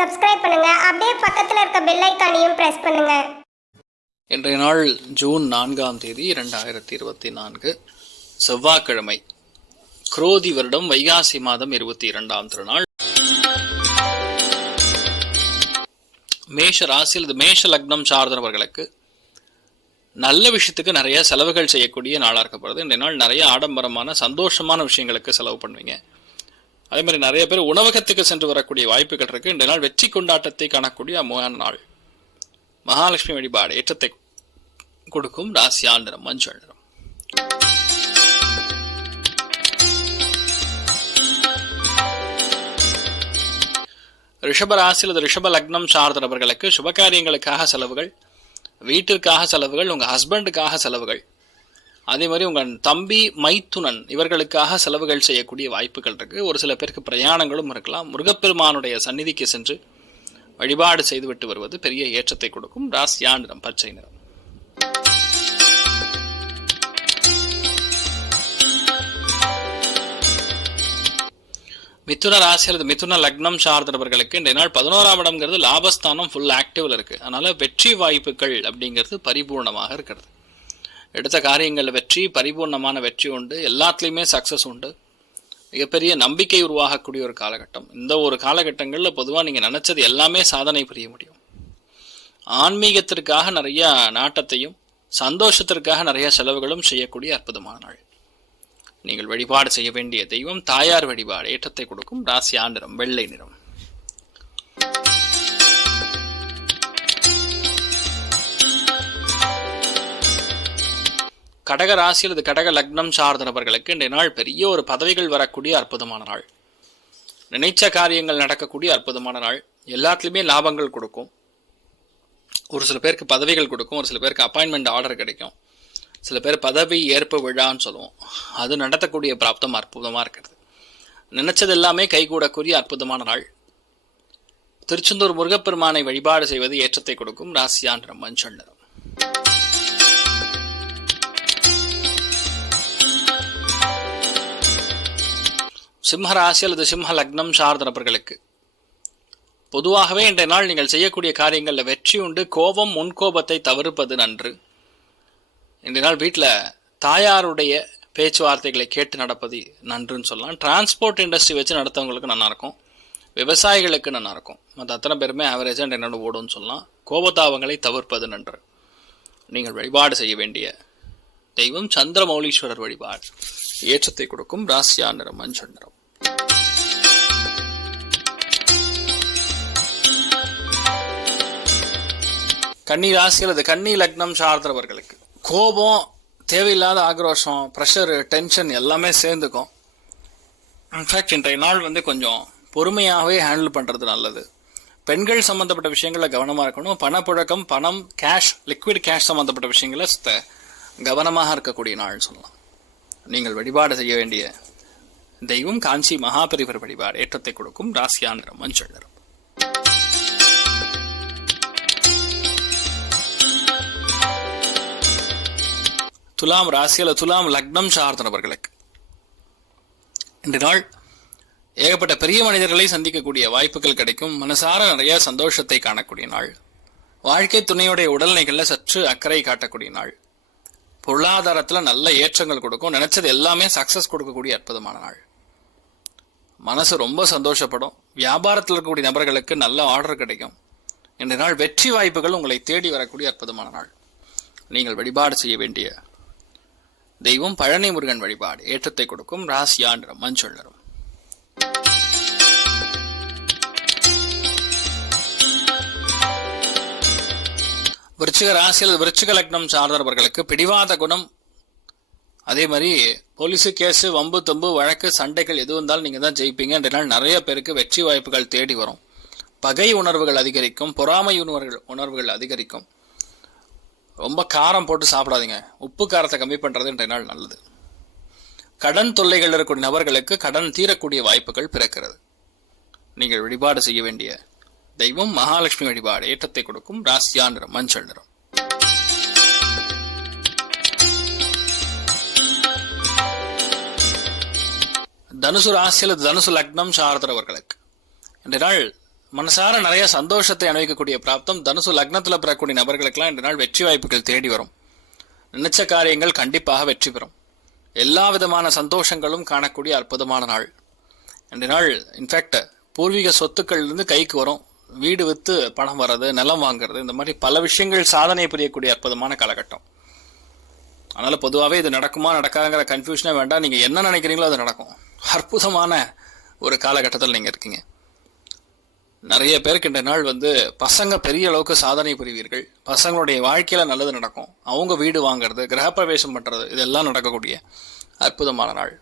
Subscribe பண்ணுங்க. அப்படியே பக்கத்துல இருக்க பெல் ஐகானையும் பிரஸ் பண்ணுங்க. இன்றைய நாள் ஜூன் 4ஆம் தேதி 2024 செவ்வாய்க்கிழமை, குரோதி வருடம் வைகாசி மாதம் 22ஆம் திருநாள். மேஷ ராசியில் மேஷ லக்னம் சார்ந்தவர்களுக்கு நல்ல விஷயத்துக்கு நிறைய செலவுகள் செய்யக்கூடிய நாளாக இருக்கப்படுது. இந்த நாள் நிறைய ஆடம்பரமான சந்தோஷமான விஷயங்களுக்கு செலவு பண்ணுவீங்க. அதே மாதிரி நிறைய பேர் உணவகத்துக்கு சென்று வரக்கூடிய வாய்ப்புகள் இருக்கு. இந்த நாள் வெற்றி கொண்டாட்டத்தை காணக்கூடிய அமோகமான நாள். மகாலட்சுமி வழிபாடு ஏற்றத்தை கொடுக்கும். ராசியா நிறம் மஞ்சள் நிறம். ரிஷப ராசியில் ரிஷப லக்னம் சார்ந்தவர்களுக்கு சுபகாரியங்களுக்காக செலவுகள், வீட்டிற்காக செலவுகள், உங்க ஹஸ்பண்டுக்காக செலவுகள், அதே மாதிரி உங்கள் தம்பி மைத்துனன் இவர்களுக்காக செலவுகள் செய்யக்கூடிய வாய்ப்புகள் இருக்கு. ஒரு சில பேருக்கு பிரயாணங்களும் இருக்கலாம். முருகப்பெருமானுடைய சந்நிதிக்கு சென்று வழிபாடு செய்துவிட்டு வருவது பெரிய ஏற்றத்தை கொடுக்கும். ராசியா நிறம் பச்சை நிறம். மிதுன ராசி அல்லது மிதுன லக்னம் சார்ந்தவர்களுக்கு இந்த நாள் 11ஆம் இடம்ங்கிறது லாபஸ்தானம் ஃபுல் ஆக்டிவ்ல இருக்கு. அதனால வெற்றி வாய்ப்புகள் அப்படிங்கிறது பரிபூர்ணமாக இருக்கிறது. எடுத்த காரியங்கள் வெற்றி, பரிபூர்ணமான வெற்றி உண்டு. எல்லாத்துலேயுமே சக்சஸ் உண்டு. மிகப்பெரிய நம்பிக்கை உருவாகக்கூடிய ஒரு காலகட்டம். இந்த ஒரு காலகட்டங்களில் பொதுவாக நீங்கள் நினைச்சது எல்லாமே சாதனை புரிய முடியும். ஆன்மீகத்திற்காக நிறைய நாட்டத்தையும் சந்தோஷத்திற்காக நிறைய செலவுகளும் செய்யக்கூடிய அற்புதமான நாள். நீங்கள் வழிபாடு செய்ய வேண்டிய தெய்வம் தாயார் வழிபாடு ஏற்றத்தை கொடுக்கும். ராசியா நிறம் வெள்ளை நிறம். கடக ராசி அல்லது கடக லக்னம் சார்ந்தவர்களுக்கு இன்றைய நாள் பெரிய ஒரு பதவிகள் வரக்கூடிய அற்புதமான நாள். நினைச்ச காரியங்கள் நடக்கக்கூடிய அற்புதமான நாள். எல்லாத்துலேயுமே லாபங்கள் கொடுக்கும். ஒரு சில பேருக்கு பதவிகள் கொடுக்கும். ஒரு சில பேருக்கு அப்பாயின்மெண்ட் ஆர்டர் கிடைக்கும். சில பேர் பதவி ஏற்பு விழான்னு சொல்லுவோம். அது நடத்தக்கூடிய பிராப்தம் அற்புதமாக இருக்கிறது. நினைச்சது எல்லாமே கைகூடக்கூடிய அற்புதமான நாள். திருச்செந்தூர் முருகப்பெருமானை வழிபாடு செய்வது ஏற்றத்தை கொடுக்கும். ராசியா நிறம் மஞ்சள் நிறம். சிம்ம ராசி அல்லது சிம்ம லக்னம் சார்ந்தவர்களுக்கு பொதுவாகவே இன்றைய நாள் நீங்கள் செய்யக்கூடிய காரியங்களில் வெற்றி உண்டு. கோபம், முன்கோபத்தை தவிர்ப்பது நன்று. இன்றைய நாள் வீட்டில் தாயாருடைய பேச்சுவார்த்தைகளை கேட்டு நடப்பது நன்றுன்னு சொல்லலாம். டிரான்ஸ்போர்ட் இண்டஸ்ட்ரி வச்சு நடத்தவங்களுக்கு நல்லாயிருக்கும். விவசாயிகளுக்கு நல்லாயிருக்கும். மற்ற அத்தனை பேருமே ஆவரேஜாக இன்றைய நாள் ஓடும்னு சொல்லலாம். கோபதாபங்களை தவிர்ப்பது நன்று. நீங்கள் வழிபாடு செய்ய வேண்டிய தெய்வம் சந்திரமௌலீஸ்வரர் வழிபாடு ஏற்றத்தை கொடுக்கும். ராசியா நிறம் மஞ்சள் நிறம். கன்னி ராசி அல்லது கன்னி லக்னம் சார்ந்தவர்களுக்கு கோபம், தேவையில்லாத ஆக்ரோஷம், ப்ரெஷர், டென்ஷன் எல்லாமே சேர்ந்துக்கும். இன்ஃபேக்ட் இன்றைய நாள் கொஞ்சம் பொறுமையாகவே ஹேண்டில் பண்ணுறது நல்லது. பெண்கள் சம்மந்தப்பட்ட விஷயங்களில் கவனமாக இருக்கணும். பணப்புழக்கம், பணம், கேஷ், லிக்விட் கேஷ் சம்மந்தப்பட்ட விஷயங்களில் கவனமாக இருக்கக்கூடிய நாள் சொல்லலாம். நீங்கள் வழிபாடு செய்ய வேண்டிய தெய்வம் காஞ்சி மகாபெரிவர் வழிபாடு ஏற்றத்தை கொடுக்கும். ராசியா நிறம் மஞ்சள் நிறம். துலாம் ராசி அல்லது துலாம் லக்னம் சார்ந்தவர்களுக்கு இன்று நாள் ஏகப்பட்ட பெரிய மனிதர்களை சந்திக்கக்கூடிய வாய்ப்புகள் கிடைக்கும். மனசார நிறைய சந்தோஷத்தை காணக்கூடிய நாள். வாழ்க்கை துணையுடைய உடல்நிலைகளில் சற்று அக்கறை காட்டக்கூடிய நாள். பொருளாதாரத்தில் நல்ல ஏற்றங்கள் கொடுக்கும். நினைச்சது எல்லாமே சக்சஸ் கொடுக்கக்கூடிய அற்புதமான நாள். மனசு ரொம்ப சந்தோஷப்படும். வியாபாரத்தில் இருக்கக்கூடிய நபர்களுக்கு நல்ல ஆர்டர் கிடைக்கும். இன்றைய நாள் வெற்றி வாய்ப்புகள் உங்களை தேடி வரக்கூடிய அற்புதமான நாள். நீங்கள் வழிபாடு செய்ய வேண்டிய தெய்வம் பழனி முருகன் வழிபாடு ஏற்றத்தை கொடுக்கும். ராசியா நிறம் மஞ்சள் நிறம். விருச்சிக ராசி அல்லது விருச்சிக லக்னம் சார்ந்தவர்களுக்கு பிடிவாத குணம், அதே மாதிரி போலீஸு, கேஸு, வம்பு, தொம்பு, வழக்கு, சண்டைகள் எது வந்தாலும் நீங்கள் தான் ஜெயிப்பீங்க. இதனால் நிறைய பேருக்கு வெற்றி வாய்ப்புகள் தேடி வரும். பகை உணர்வுகள் அதிகரிக்கும். பொறாமை உணர்வுகள் அதிகரிக்கும். ரொம்ப காரம் போட்டு சாப்பிடாதீங்க. உப்பு காரத்தை கம்மி பண்ணுறது இன்றைய நாள் நல்லது. கடன் தொல்லைகள் இருக்கக்கூடிய நபர்களுக்கு கடன் தீரக்கூடிய வாய்ப்புகள் பிறக்கிறது. நீங்கள் வழிபாடு செய்ய வேண்டிய தெய்வம் மகாலட்சுமி வழிபாடு ஏற்றத்தை கொடுக்கும். ராசியா நிறம் மஞ்சள் நிறம். தனுசு ராசி அல்லது தனுசு லக்னம் சார்ந்தவர்களுக்கு இந்த நாள் மனசார நிறைய சந்தோஷத்தை அனுபவிக்கக்கூடிய பிராப்தம். தனுசு லக்னத்துல பெறக்கூடிய நபர்களுக்கெல்லாம் இந்த நாள் வெற்றி வாய்ப்புகள் தேடி வரும். நினைச்ச காரியங்கள் கண்டிப்பாக வெற்றி பெறும். எல்லா விதமான சந்தோஷங்களும் காணக்கூடிய அற்புதமான நாள் இந்த நாள். இன்ஃபேக்ட் பூர்வீக சொத்துக்கள் இருந்து கைக்கு வரும். வீடு வித்து பணம் வர்றது, நிலம் வாங்குறது, இந்த மாதிரி பல விஷயங்கள் சாதனை புரியக்கூடிய அற்புதமான காலகட்டம். அதனால பொதுவாகவே இது நடக்குமா நடக்காங்கிற கன்ஃபியூஷனே வேண்டாம். நீங்க என்ன நினைக்கிறீங்களோ அது நடக்கும். அற்புதமான ஒரு காலகட்டத்தில் நீங்க இருக்கீங்க. நிறைய பேருக்கு இந்த நாள் பசங்க பெரிய அளவுக்கு சாதனை புரிவீர்கள். பசங்களுடைய வாழ்க்கையில நல்லது நடக்கும். அவங்க வீடு வாங்குறது, கிரகப்பிரவேசம் பண்றது, இதெல்லாம் நடக்கக்கூடிய அற்புதமான நாள்.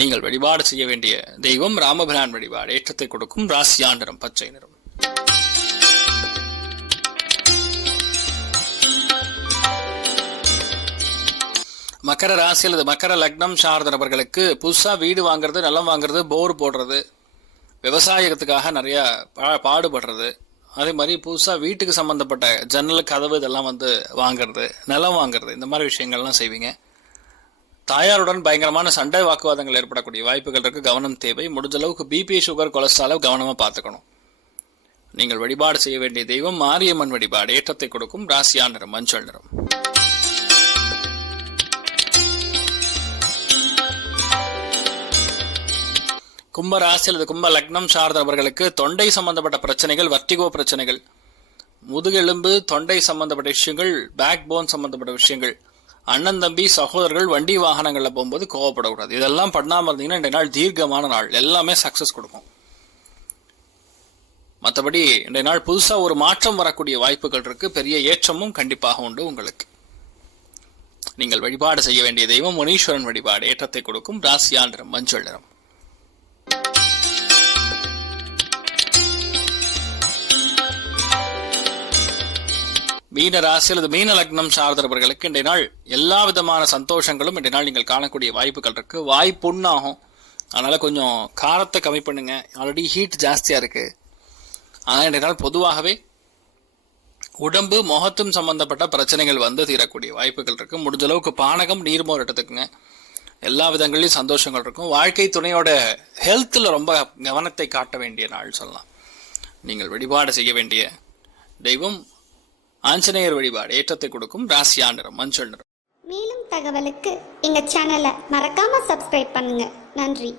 நீங்கள் வழிபாடு செய்ய வேண்டிய தெய்வம் ராமபிரான் வழிபாடு. ஏற்றத்தை கொடுக்கும். ராசியா நிறம் பச்சை நிறம். மக்கர ராசி அல்லது மக்கர லக்னம் சார்ந்த நபர்களுக்கு புதுசா வீடு வாங்குறது, நிலம் வாங்குறது, போர் போடுறது, விவசாயத்துக்காக நிறைய பாடுபடுறது, அதே மாதிரி புதுசா வீட்டுக்கு சம்பந்தப்பட்ட ஜன்னல் கதவு இதெல்லாம் வாங்குறது, நிலம் வாங்குறது, இந்த மாதிரி விஷயங்கள்லாம் செய்வீங்க. தாயாருடன் பயங்கரமான சண்டை வாக்குவாதங்கள் ஏற்படக்கூடிய வாய்ப்புகள் இருக்கு. கவனம் தேவை. முடிஞ்ச அளவுக்கு பிபி, சுகர், கொலஸ்ட்ரால் கவனமா பார்த்துக்கணும். நீங்கள் வழிபாடு செய்ய வேண்டிய தெய்வம் மாரியம்மன் வழிபாடு. ஏற்றத்தை கொடுக்கும். ராசியா நிறம் மஞ்சள் நிறம். கும்ப ராசி அல்லது கும்ப லக்னம் சார்ந்த நபர்களுக்கு தொண்டை சம்பந்தப்பட்ட பிரச்சனைகள், வர்ட்டிகோ பிரச்சனைகள், முதுகெலும்பு, தொண்டை சம்பந்தப்பட்ட விஷயங்கள், பேக் போன் சம்பந்தப்பட்ட விஷயங்கள், அண்ணன் தம்பி சகோதரர்கள் வண்டி வாகனங்கள்ல போகும்போது கோவப்படக்கூடாது. இதெல்லாம் பண்ணாம இருந்தீங்கன்னா இந்த நாள் தீர்க்கமான நாள். எல்லாமே சக்சஸ் கொடுக்கும். மற்றபடி இந்த நாள் புதுசா ஒரு மாற்றம் வரக்கூடிய வாய்ப்புகள் இருக்கு. பெரிய ஏற்றமும் கண்டிப்பாக உண்டு உங்களுக்கு. நீங்கள் வழிபாடு செய்ய வேண்டிய தெய்வம் முனீஸ்வரன் வழிபாடு. ஏற்றத்தை கொடுக்கும். ராசியா நிறம் மஞ்சள் நிறம். மீன ராசி அல்லது மீன லக்னம் சார்ந்தவர்களுக்கு இன்றைய நாள் எல்லா விதமான சந்தோஷங்களும் இன்றைய நாள் நீங்கள் காணக்கூடிய வாய்ப்புகள் இருக்கு. வாய் புண்ணாகும். அதனால கொஞ்சம் காரத்தை கம்மி பண்ணுங்க. ஆல்ரெடி ஹீட் ஜாஸ்தியா இருக்கு. ஆனால் இன்றைய நாள் பொதுவாகவே உடம்பு முகத்தும் சம்பந்தப்பட்ட பிரச்சனைகள் தீரக்கூடிய வாய்ப்புகள் இருக்கு. முடிஞ்ச அளவுக்கு பானகம், நீர்மோர் எடுத்துக்குங்க. எல்லா விதங்களிலும் சந்தோஷங்கள் இருக்கும். வாழ்க்கை துணையோட ஹெல்த்ல ரொம்ப கவனத்தை காட்ட வேண்டிய நாள் சொல்லலாம். நீங்கள் வழிபாடு செய்ய வேண்டிய தெய்வம் ஆஞ்சநேயர் வழிபாடு. ஏற்றத்தை கொடுக்கும். ராசியா நிறம் மஞ்சள் நிறம். மேலும் தகவலுக்கு எங்க சேனலை மறக்காம சப்ஸ்கிரைப் பண்ணுங்க. நன்றி.